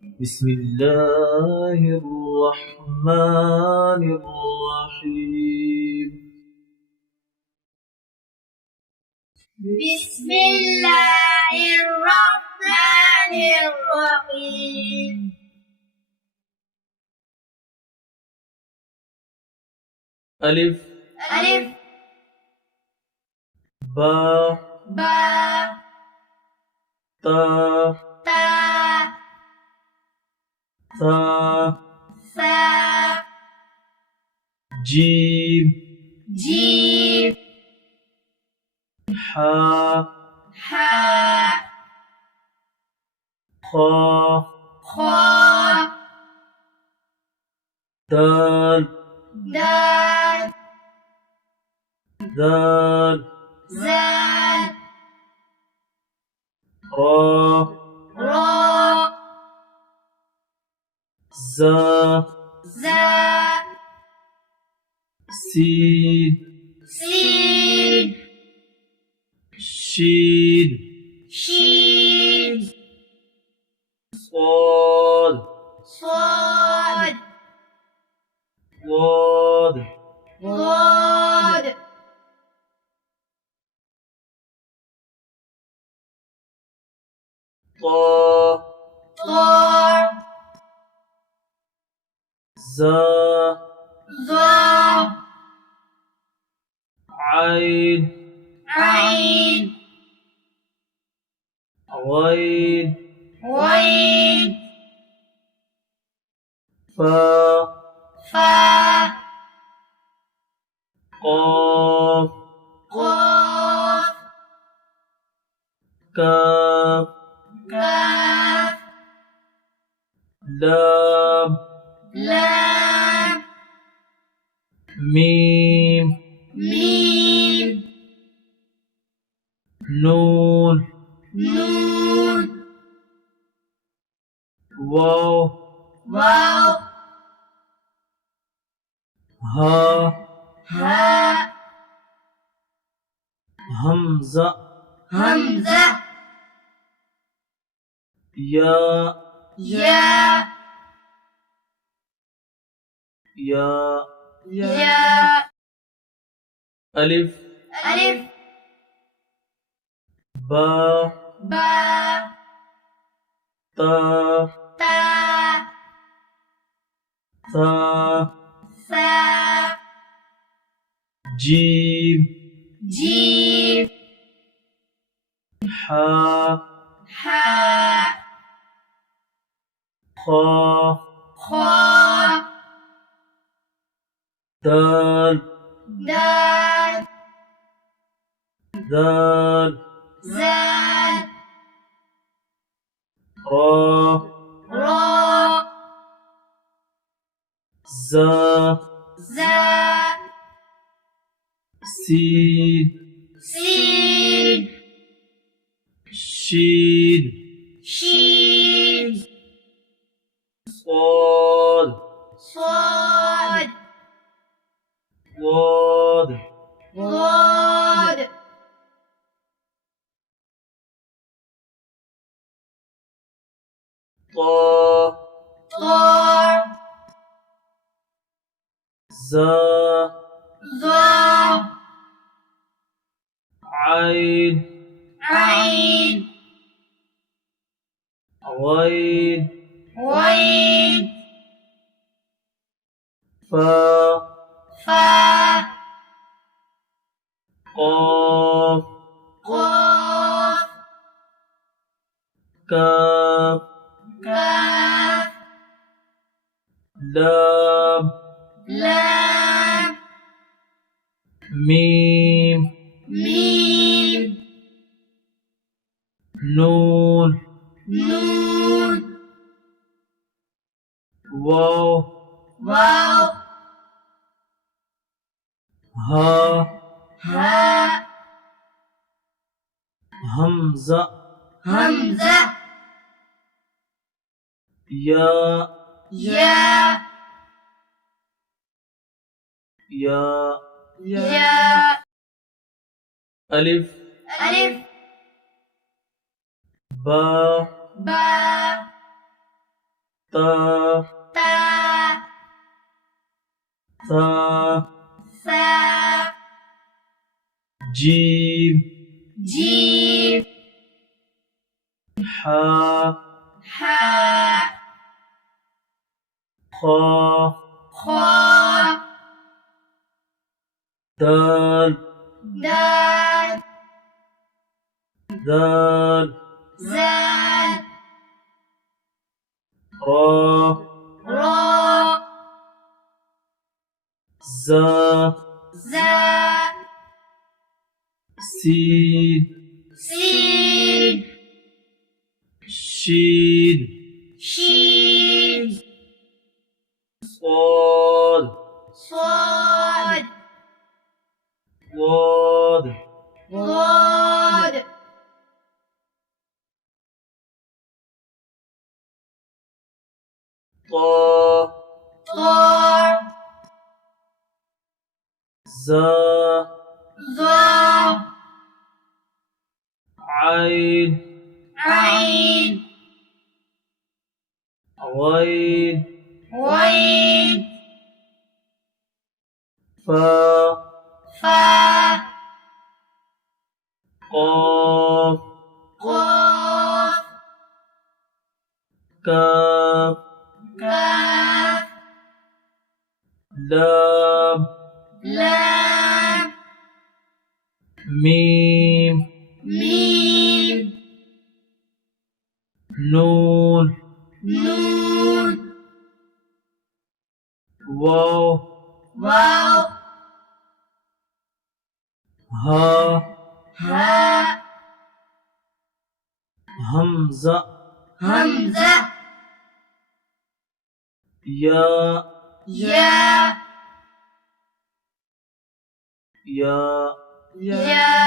بسم الله الرحمن الرحيم. بسم الله الرحمن الرحيم. ألف ألف با با تا تا ثا ثا جيم جيم حا حا خا خا دال دال ذال زال را را زا زا سين سين شين شين صاد صاد ضاد ضاد طا طا زا ظا عين عين غين غين فا فا قاف قاف كاف كاف لام لام ميم ميم نون نون واو واو ها ها همزة همزة يا يا يا يا ألف ألف با با تا تا ثا ثا جيم جيم حا حا خا خا دال دال ذال زال را را زا زا سين سين شين شين صاد صاد ضاد ضاد طا طا زا ظا عين عين غين غين فا فا قاف قاف كاف كاف لام لام ميم ميم نون نون واو واو ها ها همزة همزة يا يا يا يا ألف ألف با با تا تا ثا ثا جيم جيم حا حا خا خا دال دال ذال زال را را زا زا سين سين شين شين صاد صاد ضاد ضاد طا طا زا ظا عين عين غين غين فا فا قاف قاف كاف كاف لام لام ميم ميم نون نون واو واو ها ها همزة همزة يا يا يا يا